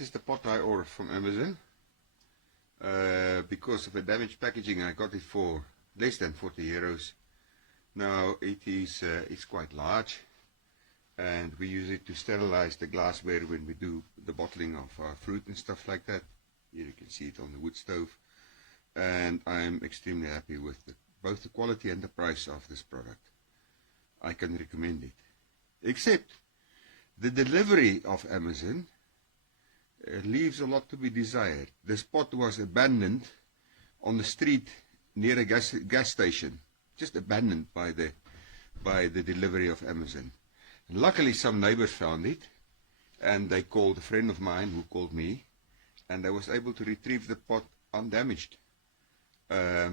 is the pot I ordered from Amazon. Because of a damaged packaging, I got it for less than 40 euros. Now it's quite large, and we use it to sterilize the glassware when we do the bottling of fruit and stuff like that. Here you can see it on the wood stove, and I'm extremely happy with both the quality and the price of this product. I can recommend it, except the delivery of Amazon leaves a lot to be desired. This pot was abandoned on the street near a gas station, just abandoned by the delivery of Amazon. And luckily some neighbors found it, and they called a friend of mine who called me, and I was able to retrieve the pot undamaged. I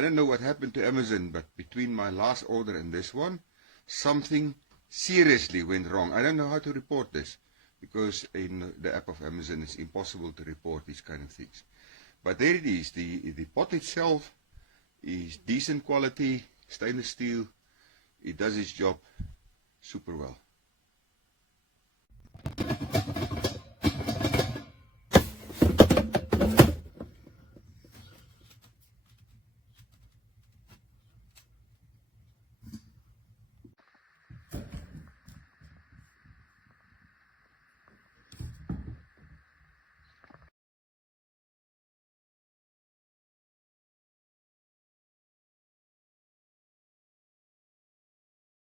don't know what happened to Amazon, but between my last order and this one, something seriously went wrong. I don't know how to report this, because in the app of Amazon it's impossible to report these kind of things. But there it is. The pot itself is decent quality, stainless steel. It does its job super well.